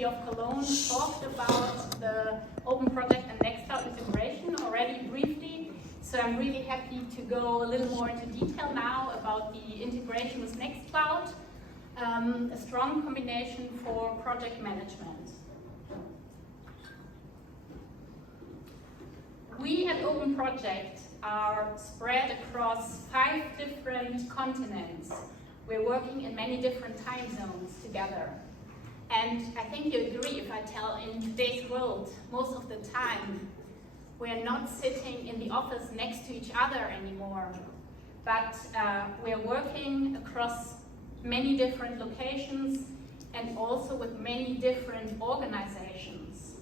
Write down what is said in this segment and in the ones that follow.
City of Cologne talked about the OpenProject and Nextcloud integration already briefly. So I'm really happy to go a little more into detail now about the integration with Nextcloud, a strong combination for project management. We at OpenProject are spread across 5 different continents. We're working in many different time zones together. And I think you agree if I tell in today's world, most of the time, we're not sitting in the office next to each other anymore, but we're working across many different locations and also with many different organizations.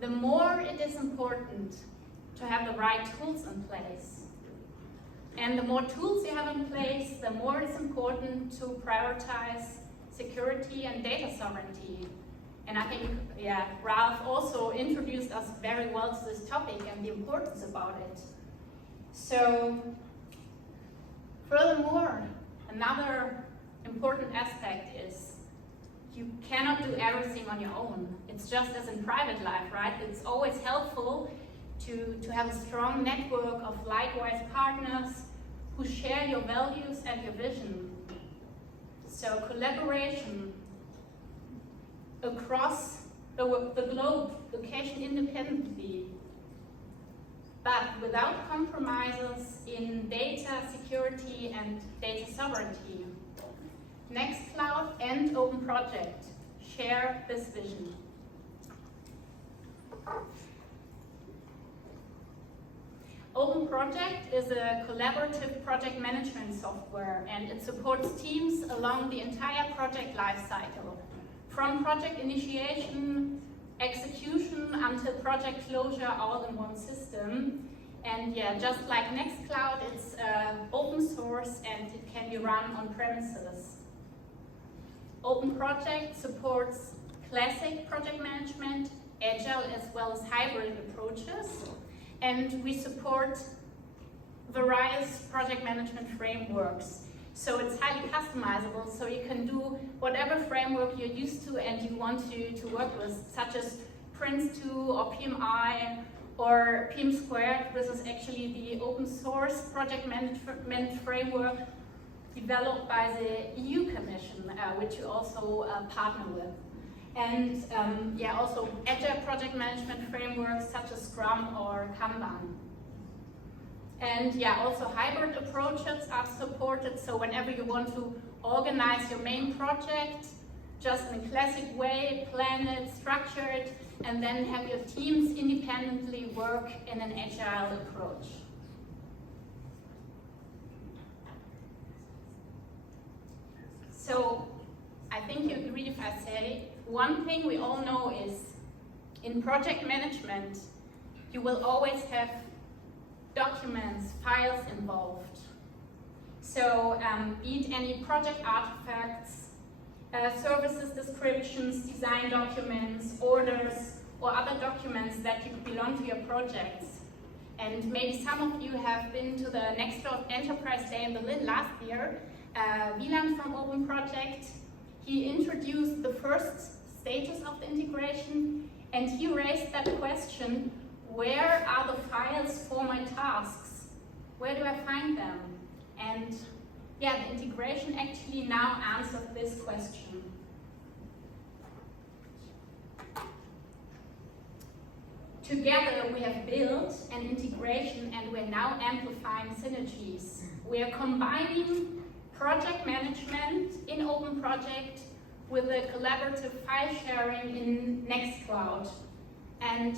The more it is important to have the right tools in place. And the more tools you have in place, the more it's important to prioritize security and data sovereignty. And I think, Ralph also introduced us very well to this topic and the importance about it. So, furthermore, another important aspect is you cannot do everything on your own. It's just as in private life, right? It's always helpful to have a strong network of likewise partners who share your values and your vision. So collaboration across the globe, location independently, but without compromises in data security and data sovereignty. Nextcloud and OpenProject share this vision. OpenProject is a collaborative project management software, and it supports teams along the entire project lifecycle, from project initiation, execution, until project closure, all in one system. And just like Nextcloud, it's open source and it can be run on premises. OpenProject supports classic project management, agile as well as hybrid approaches. And we support various project management frameworks. So it's highly customizable, so you can do whatever framework you're used to and you want to work with, such as Prince2 or PMI or PM Squared. This is actually the open source project management framework developed by the EU Commission, which you also partner with. And also agile project management frameworks such as Scrum or Kanban. And also hybrid approaches are supported, so whenever you want to organize your main project, just in a classic way, plan it, structure it, and then have your teams independently work in an agile approach. So I think you agree if I say, one thing we all know is in project management, you will always have documents, files involved. So be it any project artifacts, services descriptions, design documents, orders, or other documents that belong to your projects. And maybe some of you have been to the Nextcloud Enterprise Day in Berlin last year. Wieland from OpenProject, he introduced the first stages of the integration, and he raised that question, where are the files for my tasks? Where do I find them? And the integration actually now answers this question. Together we have built an integration and we're now amplifying synergies. We are combining project management in OpenProject with a collaborative file sharing in Nextcloud. And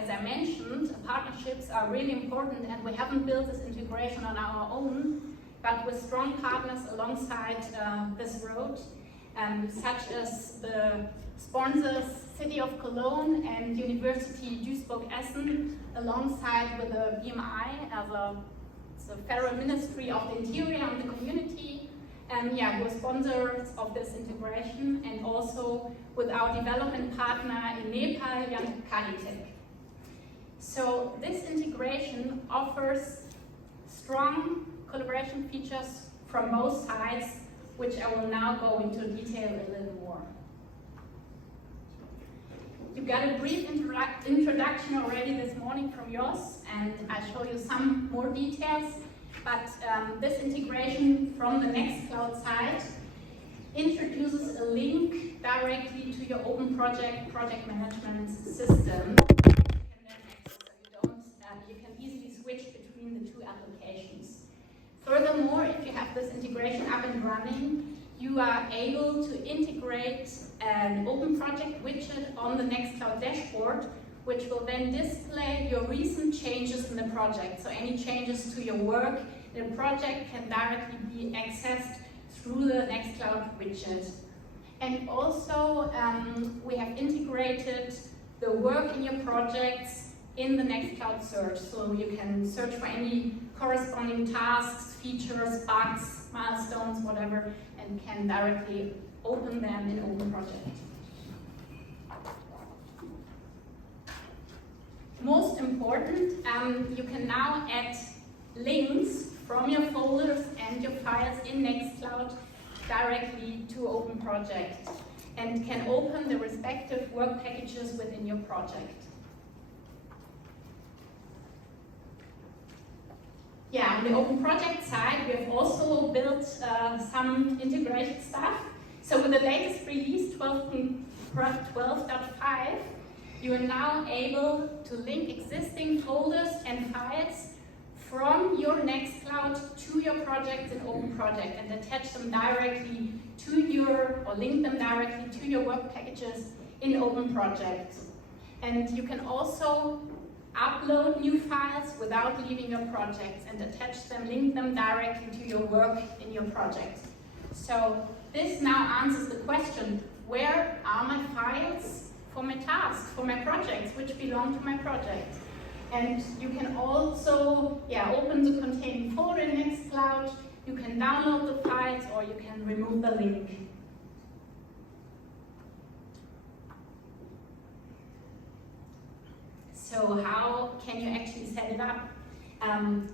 as I mentioned, partnerships are really important, and we haven't built this integration on our own, but with strong partners alongside this road, such as the sponsors City of Cologne and University Duisburg-Essen, alongside with the BMI as the Federal Ministry of the Interior and the Community, who are sponsors of this integration, and also with our development partner in Nepal, Jan Kalitek. So this integration offers strong collaboration features from both sides, which I will now go into detail a little more. got a brief introduction already this morning from yours, and I'll show you some more details. But this integration from the Nextcloud side introduces a link directly to your OpenProject project management system. You can easily switch between the two applications. Furthermore, if you have this integration up and running, you are able to integrate an OpenProject widget on the Nextcloud dashboard, which will then display your recent changes in the project. So any changes to your work in the project can directly be accessed through the Nextcloud widget. And also, we have integrated the work in your projects in the Nextcloud search. So you can search for any corresponding tasks, features, bugs, milestones, whatever, and can directly open them in OpenProject. Most important, you can now add links from your folders and your files in Nextcloud directly to OpenProject and can open the respective work packages within your project. Yeah, on the OpenProject side, we have also built some integration stuff. So with the latest release, 12.5, you are now able to link existing folders and files from your Nextcloud to your projects in OpenProject and attach them directly to your, or link them directly to your work packages in OpenProject. And you can also upload new files without leaving your projects and attach them, link them directly to your work in your project. So this now answers the question, where are my files for my tasks, for my projects, which belong to my project? And you can also open the containing folder in Nextcloud, you can download the files, or you can remove the link. So how can you actually set it up?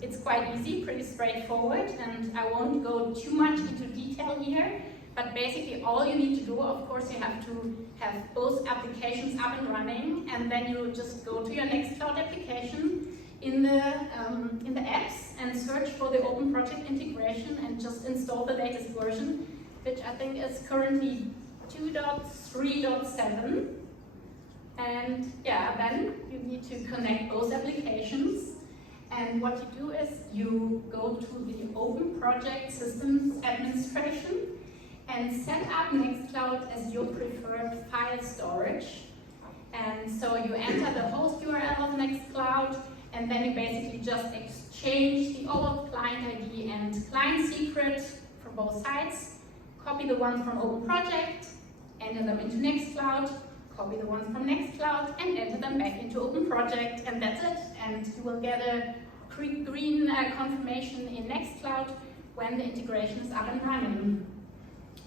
It's quite easy, pretty straightforward, and I won't go too much into detail here, but basically all you need to do, of course, you have to have both applications up and running, and then you just go to your Nextcloud application in the apps and search for the OpenProject integration and just install the latest version, which I think is currently 2.3.7. And then you need to connect both applications. And what you do is you go to the OpenProject Systems Administration and set up Nextcloud as your preferred file storage. And so you enter the host URL of Nextcloud, and then you basically just exchange the OAuth client ID and client secret from both sides, copy the ones from OpenProject, enter them into Nextcloud, copy the ones from Nextcloud, and enter them back into OpenProject, and that's it. And you will get a green confirmation in Nextcloud when the integration is up and running.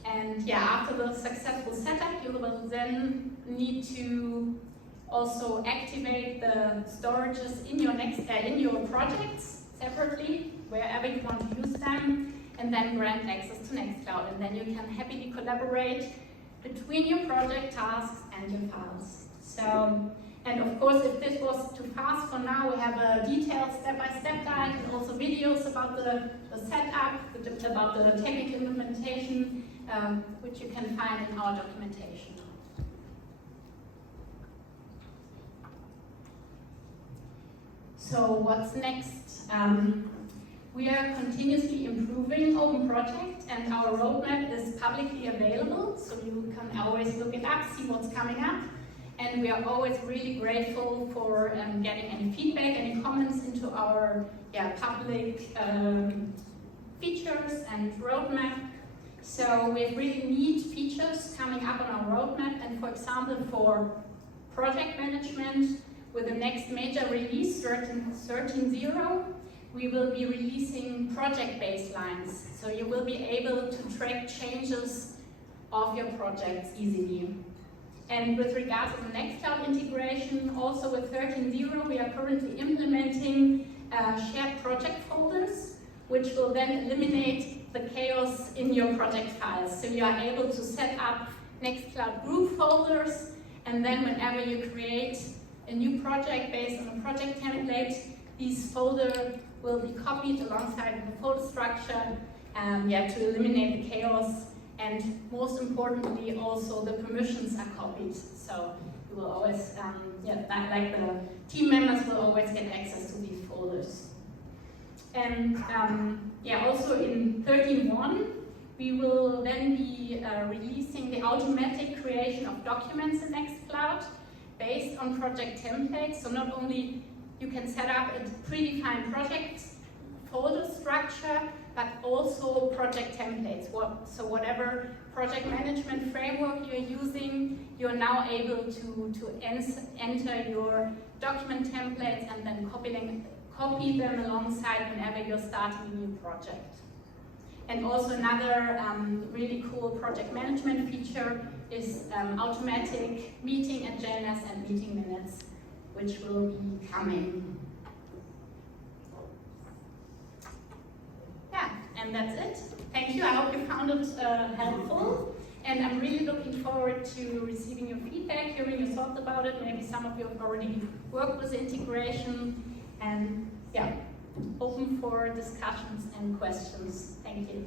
And after the successful setup, you will then need to also activate the storages in your in your projects separately, wherever you want to use them, and then grant access to Nextcloud. And then you can happily collaborate between your project tasks and your files. So, and of course, if this was too fast for now, we have a detailed step-by-step guide and also videos about the setup, about the technical implementation, which you can find in our documentation. So what's next? We are continuously improving OpenProject, and our roadmap is publicly available, so you can always look it up, see what's coming up. And we are always really grateful for getting any feedback, any comments into our public features and roadmap. So we have really neat features coming up on our roadmap, and for example, for project management, with the next major release, 13.0, we will be releasing project baselines. So you will be able to track changes of your projects easily. And with regards to the Nextcloud integration, also with 13.0, we are currently implementing shared project folders, which will then eliminate the chaos in your project files. So you are able to set up Nextcloud group folders, and then then whenever you create a new project based on a project template, these folders will be copied alongside the folder structure to eliminate the chaos. And most importantly, also the permissions are copied. So you will always, like the team members will always get access to these folders. And also in 13.1, we will then be releasing the automatic creation of documents in Nextcloud based on project templates. So not only you can set up a predefined project folder structure, but also project templates. So whatever project management framework you're using, you're now able to enter your document templates and then copy them alongside whenever you're starting a new project. And also another really cool project management feature is automatic meeting agendas and meeting minutes, which will be coming. Yeah, and that's it. Thank you. I hope you found it helpful. And I'm really looking forward to receiving your feedback, hearing your thoughts about it. Maybe some of you have already worked with integration. And open for discussions and questions. Thank you.